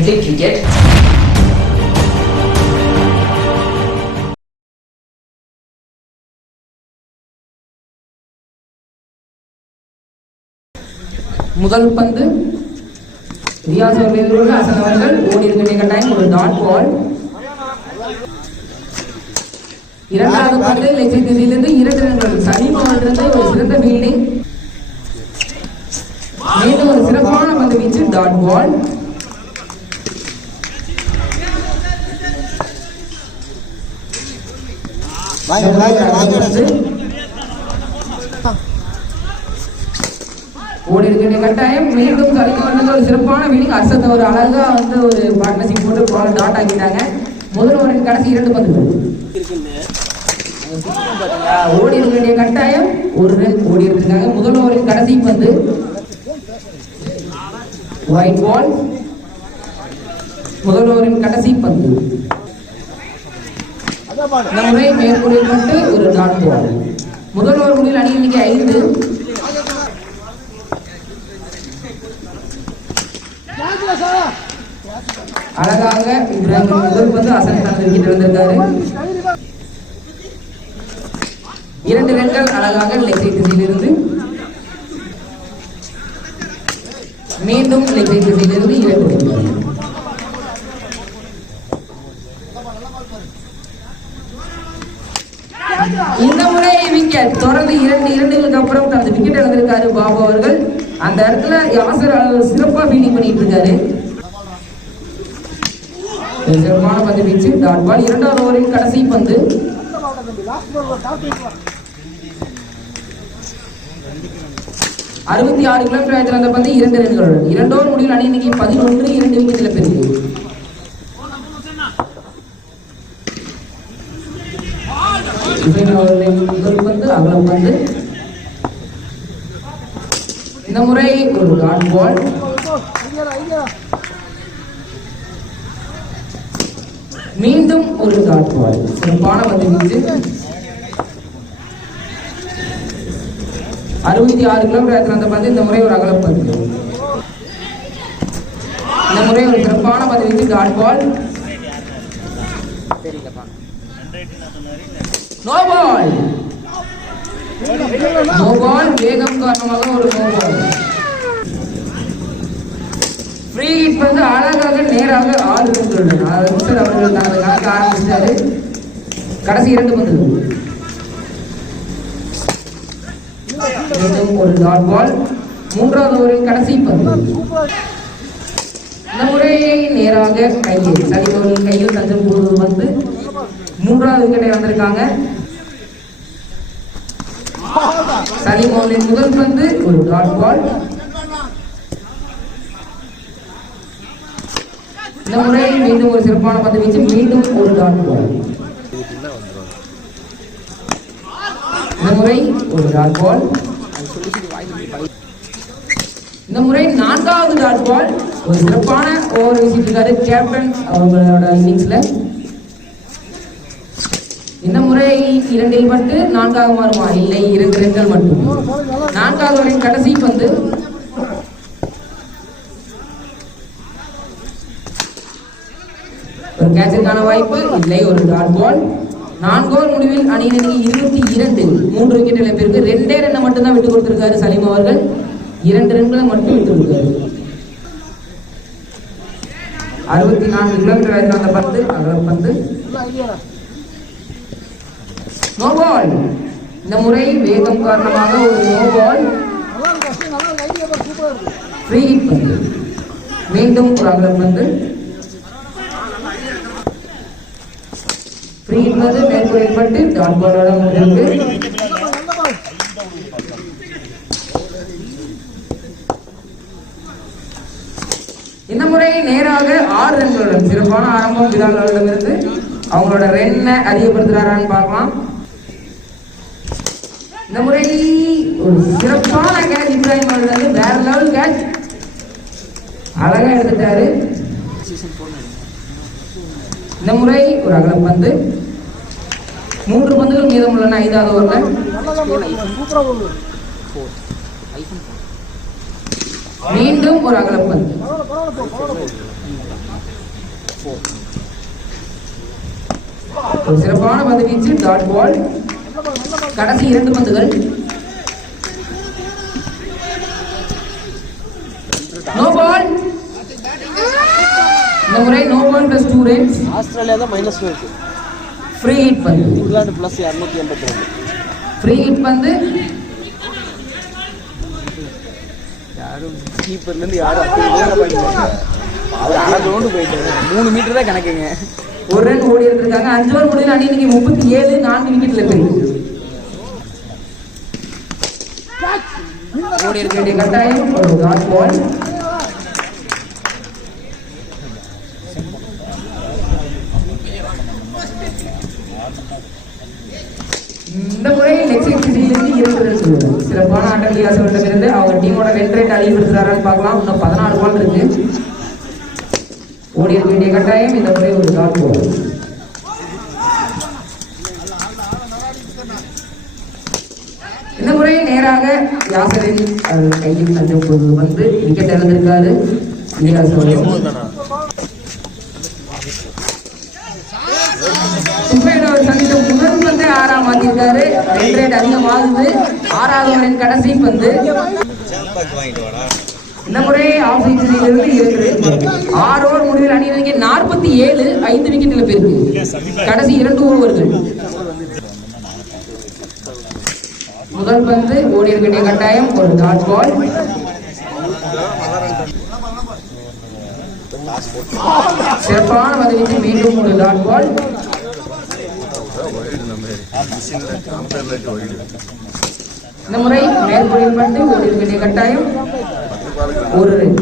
Atlantic Cricket. முதல் பந்து ரியாஸ் அவர்கள் ஹசன் அவர்கள் ஓடி இருக்க டைம் ஒரு டாட் பால். இரண்டாவது பந்து லெஃப்ட் திசையிலிருந்து 2 ரன்கள். சலீம் அவர்களிருந்து ஒரு சிறந்த ஃபீல்டிங். மீண்டும் ஒரு சிறப்பான பந்து வீச்சு டாட் பால். ஓடி இருக்கின்ற கட்டாயம். மீண்டும் சலீம் ஒரு சிறப்பான ஃபீல்டிங். அர்ஷத் ஒரு அழகா ஒரு பார்ட்னர்ஷிப் போட்டு பால் டாட் ஆக்கிட்டாங்க. முதல் ஓவரின் கடைசி 2 பந்துகள். ஓடி இருக்கின்ற கட்டாயம் 1 ரன் ஓடி இருக்காங்க. முதல் ஓவரின் கடைசி பந்து ஒயிட் பால். முதல் ஓவரின் கடைசி பந்து இந்த முறை மேற்கூறில் கொண்டு ஒரு டாட் பால். முதல் ஓவர் முடிவில் அணி எண்ணிக்கை 5. அழகாக இப்ராஹிம் முதல் பந்து ஹசன் தந்திருக்கிட்டு வந்திருக்காரு. 2 ரன்கள் அழகாக லெக் சைட் திசையிலிருந்து. மீண்டும் லெக் சைட் திசையிலிருந்து 2 ரன்கள். இந்த முறை விக்கெட். தொடர்ந்து 2 இரண்டுகளுக்கு அப்புறம் தனது விக்கெட் இழந்திருக்காரு பாபு அவர்கள். அந்த இடத்துல யாசர் சிறப்பா ஃபீல்டிங் பண்ணிட்டு இருக்காரு. சிறப்பான பந்து வீச்சு டாட் பால். இரண்டாவது ஓவரின் கடைசி பந்து 66 கிலோமீட்டர் அந்த பந்து 2 ரன்களுடன். 2 ஓவர் முடிவில் அணி இன்னைக்கு 11 2 விக்கெட் இழப்பிற்கு. முதல் பந்து அகலம் பந்து. இந்த முறை ஒரு டாட் பால். மீண்டும் ஒரு டாட் பால். சிறப்பான பந்து வீச்சு. 66 கிலோமீட்டர் அந்த பந்து. இந்த முறை ஒரு அகலம் பந்து. இந்த முறை ஒரு சிறப்பான பந்து வீச்சு dot ball. No ball. No ball. வேகம் காரணமாக ஒரு நோ பால். ஃப்ரீ ஹிட் வந்து அழகாக நேராக 6 ரன்களுடன் அவர்கள் தனது கணக்கு ஆரம்பிச்சாரு. கடைசி 2 பந்துகள். மீண்டும் ஒரு டாட் பால். மூன்றாவது ஓவரின் கடைசி பந்து. இந்த முறை நேராக கையில் சலீம் கையில் தஞ்சம் கூடுவது வந்து 3வது விக்கெட்டை வந்திருக்காங்க. சலீம் அவர்களின் முதல் பந்து ஒரு டாட் பால். இந்த முறை மீண்டும் ஒரு சிறப்பான பந்து வீச்சு. மீண்டும் ஒரு டாட் பால். இந்த முறை ஒரு டாட் பால். இந்த முறை 4வது டாட் பால். ஒரு சிறப்பான ஓவர் வீசிட்டு இருக்காரு கேப்டன் அவங்களோட இன்னிங்ஸ்ல. இந்த முறை 2 பட்டு 4ஆக மாறுமா? இல்லை, 2 ரன்கள் மட்டும். 4வது ஓவரின் கடைசி பந்து ஒரு கேட்சுக்கான வாய்ப்பு இல்லை, ஒரு டாட் பால். 4 ஓவர் முடிவில் அணியினருக்கு 22 3 விக்கெட் இழப்பிற்கு. 2 ரன்னை மட்டும் தான் விட்டு கொடுத்திருக்காரு சலீம் அவர்கள். 2 ரன்களை மட்டும் விட்டு கொடுத்தாரு. 64 கிலோமீட்டர் அந்த பந்து அகலம் பந்து. No ball. இந்த முறை வேகம் காரணமாக ஒரு நோ பால். ஃப்ரீ ஹிட் பந்து. மீண்டும் ஒரு அகலம் பந்து. ஃப்ரீ ஹிட் வந்து மேற்கூறில் பட்டு டாட் பாலோட முடிந்திருக்கு. இந்த முறை நேராக 6 ரன்களுடன் சிறப்பான ஆரம்பம் பிலாலிடமிருந்து. அவங்களோட ரன்னை அதிகப்படுத்துறாரான்னு பார்க்கலாம். இந்த முறை ஒரு சிறப்பான கேட்ச் இப்ராஹிம் அவர்கள். வேற லெவல் கேட்ச். அழகா எடுத்துட்டாரு. இந்த முறை ஒரு அகலம் பந்து. 3 பந்துகள் மீதம் உள்ளன 5வது ஓவர்ல. மீண்டும் ஒரு அகலம் பந்து. ஒரு சிறப்பான பந்து வீச்சு, டாட் பால். கடைசி 2 பந்துகள். No ball. இந்த முறை no ball plus 2 runs. Australia தான் மைனஸ் இருக்கு. ஃப்ரீ ஹிட் பந்து. England plus 282. ஃப்ரீ ஹிட் பந்து. யாரும் கீப்பர்ல இருந்து யாரும் அவர் அரை கிரவுண்டு போயிட்டாரு. 3 மீட்டர் தான் கணக்குங்க. ஒரு ரன் ஓடி இருக்காங்க. 5 ஓவர் முடிவில் அணி இன்னைக்கு 37, 4 விக்கெட்ல போயிருக்கு. ஓடி இருக்க வேண்டிய கட்டாயம். ஒரு டாட் பால். இந்த முறை லெக்ஸிட் சிட்டியிலிருந்து 2 ரன்ஸ். சிறப்பான ஆட்டம் வித்தியாசத்திலிருந்து அவங்க டீமோட ரன் ரேட் அதிகப்படுத்துறாரான்னு பார்க்கலாம். இன்னும் 14 பால் இருக்கு. ஓடி இருக்க வேண்டிய கட்டாயம். இந்த முறை ஒரு டாட் பால். இந்த முறை நேராக யாசரின் கையில் தந்த போது வந்து விக்கெட் இழந்திருக்காரு. சந்தித்த முதல் பந்து 6ஆம் மாத்திருக்காரு. ரன் ரேட் அதிகமாகுது. 6வது ஓவரின் கடைசி பந்து. இந்த முறை ஆஃப் செஞ்சுரியிலிருந்து 6 ஓவர் முடிவில் அணி 47, 5 விக்கெட்ல போயிருக்கு. கடைசி 2 ஓவர்கள். முதல் பந்து ஓடி இருக்க வேண்டிய கட்டாயம். ஒரு டாட் பால். சிறப்பான பதிலுக்கு மீண்டும் ஒரு டாட் பால். இந்த முறை மேற்கொள்ளில் பட்டு ஓடி இருக்க வேண்டிய கட்டாயம். ஒரு ரன்.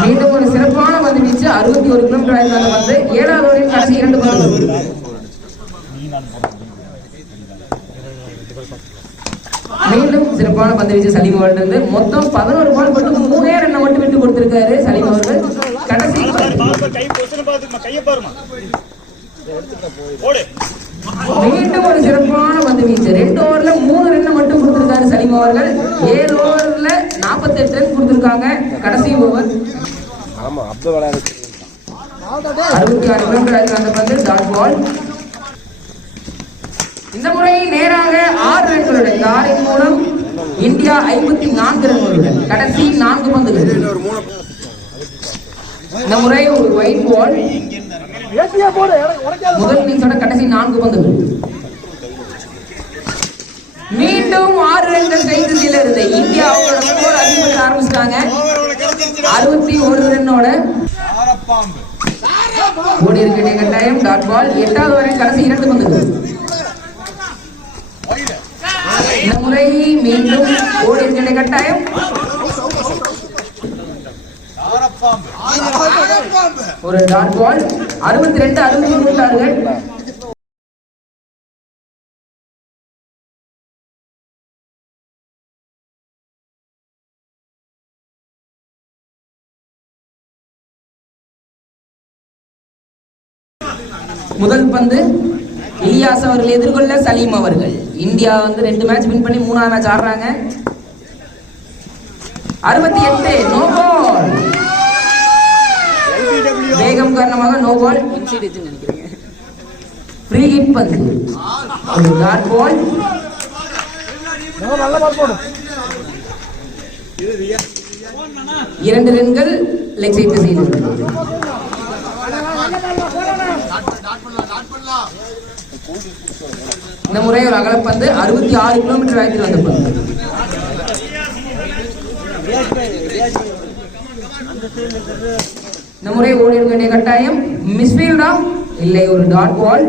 மீண்டும் ஒரு சிறப்பான பந்து வீச்சு. 61 கிலோமீட்டர் ஆயிருந்த பந்து. 7வது ஓவரின் கடைசி 2 பந்துகள். மீண்டும் சிறப்பான பந்து வீச்சு சலீம் அவர்கள். மொத்தம் 11 பால் போட்டு 3 ரன்னை மட்டும் விட்டு கொடுத்திருக்காரு சலீம் அவர்கள். கடைசி மீண்டும் ஒரு சிறப்பான பந்து வீச்சு. 2 ஓவர்ல 3 ரன்னை மட்டும் கொடுத்திருக்காரு சலீம் அவர்கள். 7 ஓவர்ல 48 ரன் கொடுத்திருக்காங்க. கடைசி ஓவர் 66 கிலோமீட்டர் அந்த பந்து டாட் பால். இந்த முறை நேராக 6 ரன்களுடன் காரின் மூலம் இந்தியா 54 ரன்களுடன் கடைசி 4 பந்துகள். இந்த முறை ஒரு ஒயிட் பால். முதல் இன்னிங்ஸோட கடைசி 4 பந்துகள். மீண்டும் 6 ரன்கள் கைதில் இருந்த இந்தியா அவங்களோட ஸ்கோர் அதிகப்படுத்த ஆரம்பிச்சிட்டாங்க. 61 ரன்னோட ஓடி இருக்க வேண்டிய கட்டாயம். Dot ball. 8வது வரை கடைசி 2 பந்துகள். இந்த முறை மீண்டும் ஓடி இருக்க வேண்டிய கட்டாயம். ஒரு டாட் பால். 62, 63 ஆறுகள். முதல் பந்து இலியாஸ் அவர்கள் எதிர்கொள்ள சலீம் அவர்கள். இந்தியா 2 மேட்ச் வின் பண்ணி 3ஆவது மேட்ச் ஆடுறாங்க. 68 நோ பால். வேகம் காரணமாக நோ பால். ஃப்ரீ ஹிட் பந்து. ஒரு டாட் பால். இரண்டு ரன்கள் லெக் சைட் திசையில். இந்த முறை ஒரு அகலப்பந்து. 66 கிலோமீட்டர் வேகத்தில் வந்த பந்து. இந்த முறை ஓடி இருக்க வேண்டிய கட்டாயம். மிஸ்ஃபீல்டா இல்லை, ஒரு டாட் பால்.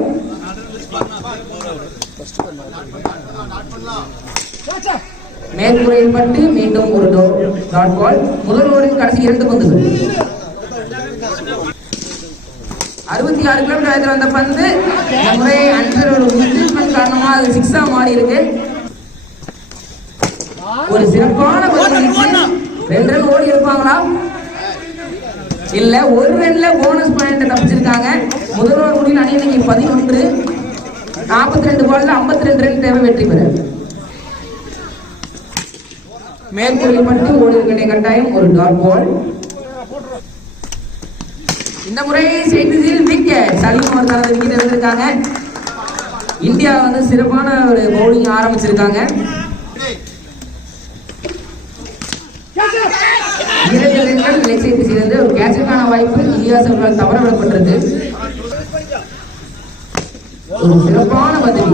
மேற்கூரையில் பட்டு மீண்டும் ஒரு டாட் பால். முதல் ஓவரின் கடைசி 2 பந்துகள். 66 கிலோமீட்டர் வேகத்தில் வந்த பந்து. இந்த முறை அன்சர் ஒரு மிஸ்மன் காரணமா அது 6ஆ மாறி இருக்கு. ஒரு சிறப்பான பந்து. 2 ரன் ஓடி இருப்பாங்களா? இல்ல, 1 ரன்ல போனஸ் பாயிண்ட் தப்பிச்சிருக்காங்க. முதல் ஓவர் முடிவில் அணி இன்னைக்கு 11, 42 பால்ல 52 ரன் தேவை வெற்றி பெற. மேற்கொள்ளில் பட்டு ஓடி இருக்க கட்டாயம். ஒரு டாட் பால். இந்த முறை செய்தியில் விக்கெட் சலீம் அவர் தனது விக்கெட் எடுத்திருக்காங்க. இந்தியா வந்து சிறப்பான ஒரு பவுலிங் ஆரம்பிச்சிருக்காங்க. சேர்ந்து ஒரு கேட்சுக்கான வாய்ப்பு இலியாஸ் அவர்களால் தவறவிடப்பட்டது. ஒரு சிறப்பான பதில்.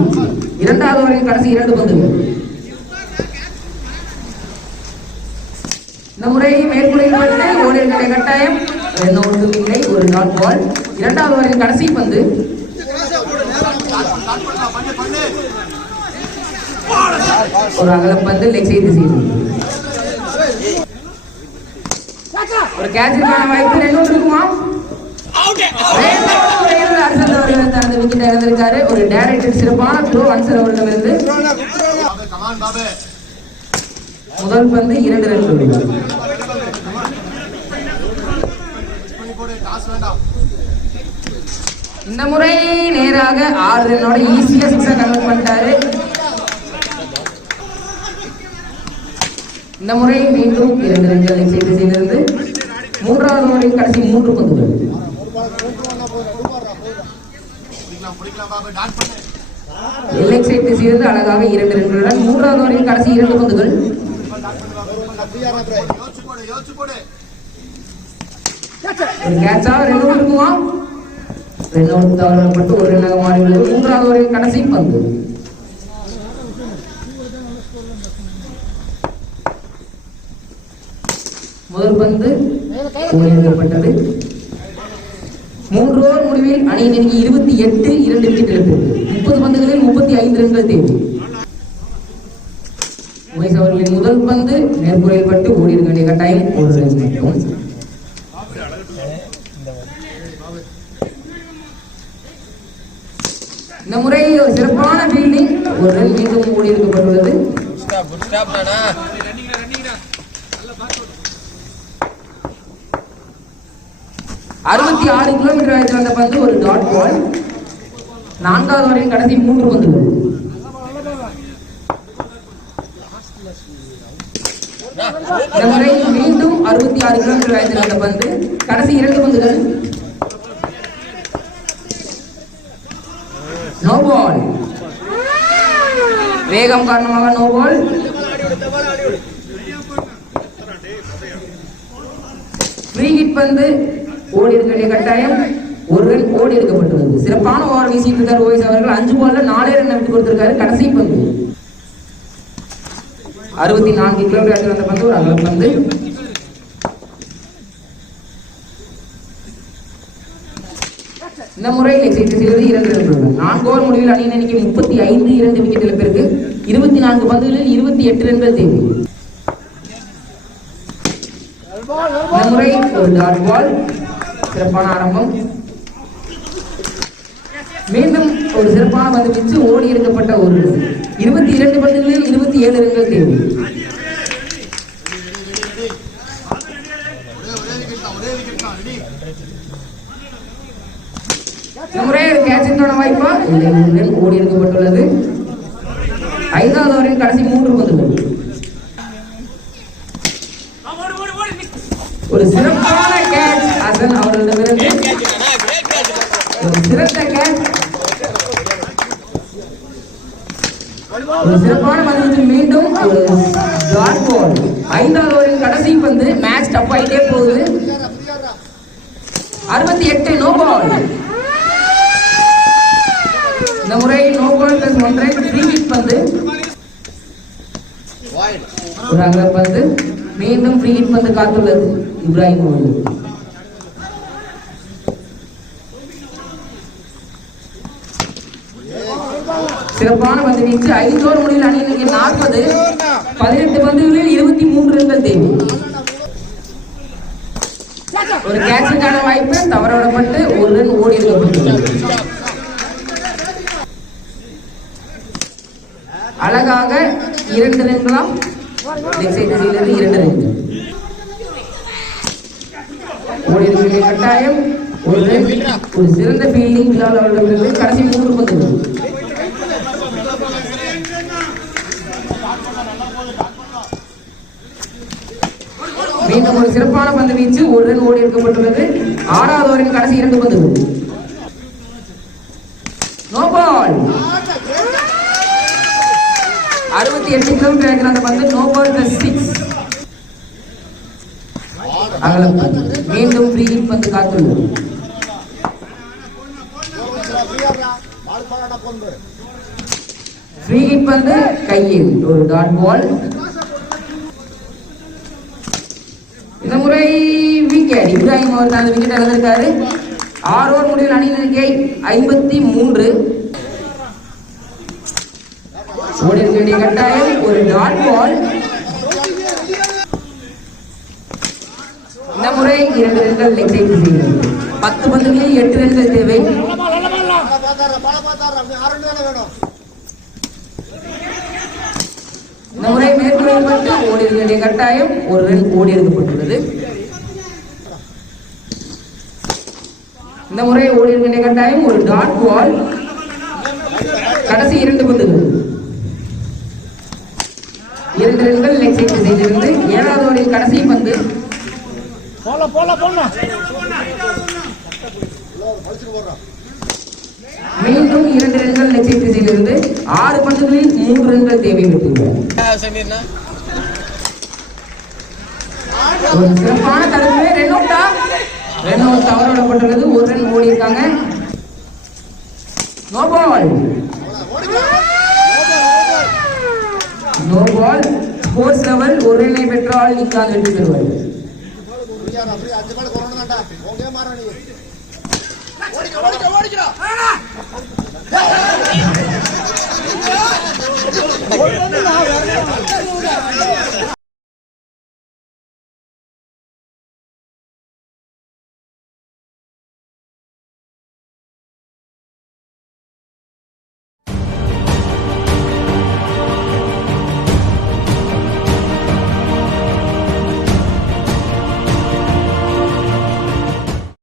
இரண்டாவது ஓவரின் கடைசி 2 பந்துகள். இந்த முறை மேற்குறையில் ஓடிய கட்டாயம் ஒன்றும் இல்லை, ஒரு டாட் பால். இரண்டாவது ஓவரின் கடைசி பந்து. ஒரு அகலப்பந்து லெக் சைடு திசையில். ஒரு கேட்சுக்கான வாய்ப்பு 2 இருக்குமா? ஒரு டைரக்டட் சிறப்பான த்ரோ அன்சர் அவர்களிடமிருந்து. முதல் பந்து 2 ரன்கள். இந்த முறை நேராக 6 ரன்னோட ஈஸியா 6 கன்வெர்ட் பண்ணிட்டாரு. இந்த முறை மீண்டும் 2 ரன்கள் செய்திருந்து. மூன்றாவது ஓவரின் கடைசி 3 பந்துகள். எல்லைக் சைட் திசையிலிருந்து அழகாக 2 ரன்களுடன் மூன்றாவது ஓவரின் கடைசி 2 பந்துகள். ஒரு கேட்சா 2 இருக்குமா? 2 தவறப்பட்டு 1 ரன்னாக மாறியுள்ளது. மூன்றாவது ஓவரின் கடைசி பந்து. முதல் பந்து ஓடிப்பட்டது. 3 ஓவர் முடிவில் அணியின் எண்ணிக்கை 28, 2 விக்கெட் இழப்பிற்கு. 30 பந்துகளில் 35 ரன்கள் தேவை. உமேஷ் அவர்களின் முதல் பந்து நேர்குறையில் பட்டு ஓடி இருக்க வேண்டிய கட்டாயம் 1 ரன் மட்டும். இந்த முறை ஒரு சிறப்பான ஃபீல்டிங், 1 ரன் மீண்டும் ஓடி இருக்கப்பட்டுள்ளது. 66 கிலோமீட்டர் வேகத்தில் வந்த பந்து ஒரு டாட் பால். 4வது ஓவரின் கடைசி 3 பந்துகள். இந்த முறை மீண்டும் 66 கிலோமீட்டர் வேகத்தில் வந்த பந்து. கடைசி 2 பந்துகள். No ball. வேகம் காரணமாக நோ பால். ஃப்ரீ ஹிட் பந்து ஓடி இருக்க கட்டாயம் 1 ரன் ஓடி எடுக்கப்பட்டுள்ளது. சிறப்பான ஓவர் வீசிட்டு இருக்கார் ஓய்ஸ் அவர்கள். 5 பால்ல 4 ரன் விட்டு கொடுத்திருக்காரு. கடைசி பந்து 64 கிலோமீட்டர் வந்த பந்து ஒரு அகல பந்து. இந்த முறை லெக் சைட் திசையிலிருந்து 2 ரன்கள். 4 ஓவர் முடிவில் அணியின் எண்ணிக்கை 35, 2 விக்கெட் இழப்பிற்கு. 24 பந்துகளில் 28 ரன்கள் தேவை. இந்த முறை ஒரு டாட் பால். சிறப்பான ஆரம்பம். மீண்டும் ஒரு சிறப்பான பந்து வீச்சு ஓடி எடுக்கப்பட்ட ஒரு 22 பந்துகளில் 27 ரன்கள் தேவை. இந்த முறை கேட்சிற்கான வாய்ப்பா இல்லை, 1 ரன் ஓடி எடுக்கப்பட்டுள்ளது. 5வது ஓவரின் கடைசி 3 பந்துகள். ஒரு சிறப்பான கேட்ச் ஹசன் அவர்களிடமிருந்து. ஒரு சிறந்த கேட்ச். ஒரு சிறப்பான பந்து மீண்டும் ஒரு டாட் பால். 5வது ஓவரின் கடைசி பந்து. மேட்ச் டப் ஆயிட்டே போகுது. 68 நோ பால். இந்த முறை no ball plus 1 run. Free hit பந்து. ஒரு அகல பந்து. மீண்டும் ஃப்ரீ ஹிட் பந்து காத்துள்ளது இப்ராஹிம் அவர்கள். சிறப்பான பந்து வீச்சு. 5 ஓவர் முடிவில் அணியினருக்கு 40, 18 பந்துகளில் 23 ரன்கள் தேவை. ஒரு கேட்சுக்கான வாய்ப்பு தவறவிடப்பட்டு 1 ரன் ஓடி இருக்கப்பட்டுள்ளது. அழகாக 2 ரன்களாம். லெக் சைட் திசையிலிருந்து 2 ரன்கள் ஓடி இருக்க கட்டாயம் 1 ரன். ஒரு சிறந்த ஃபீல்டிங் பிலால் அவர்களிடமிருந்து. கடைசி 3 பந்துகள். மீண்டும் ஒரு சிறப்பான பந்து வீச்சு, ஒரு ரன் ஓடி எடுக்கப்பட்டுள்ளது. 6வது ஓவரின் கடைசி 2 பந்துகள். நோ பால். 68 கிலோமீட்டர் இருக்கிற அந்த பந்து நோ பால் +6. அகலம் மீண்டும் ஃப்ரீ ஹிட் பந்து காத்துள்ளது. ஃப்ரீ ஹிட் பந்து கையில் ஒரு டாட் பால். இந்த முறை விக்கெட். இப்ராஹிம் அவர்கள் அந்த விக்கெட் இழந்திருக்காரு. 6 ஓவர் முடிவில் அணியின் எண்ணிக்கை 53. ஓடி இருக்க வேண்டிய கட்டாயம், ஒரு டாட் பால். இந்த முறை 2 ரன்கள் லெக் சைடு செய்கிறது. 10 பந்துகளில் 8 ரன்கள் தேவை. இந்த முறை மேற்கொள்ளப்பட்டு ஓடி இருக்க வேண்டிய கட்டாயம், ஒரு ரன் ஓடி எடுக்கப்பட்டுள்ளது. இந்த முறை ஓடி இருக்க வேண்டிய கட்டாயம், ஒரு டாட் பால். கடைசி 2 பந்துகள். 2 ரன்கள் லெக் சைடு செய்திருந்து 7வது ஓவரின் கடைசி பந்து. மீண்டும் 2 ரன்கள் லெக் சைடு செய்திருந்து 6 பந்துகளில் 3 ரன்கள் தேவை பெற்றுள்ளனர். ஒரு சிறப்பான தடுப்பு. Run out தவறவிடப்பட்டுள்ளது. 1 ரன் ஓடி இருக்காங்க. No ball. ஸ்போர்ட்ஸ் லெவல் 1 ரன்னை பெற்றால் இங்காக வெற்றி பெறுவார்.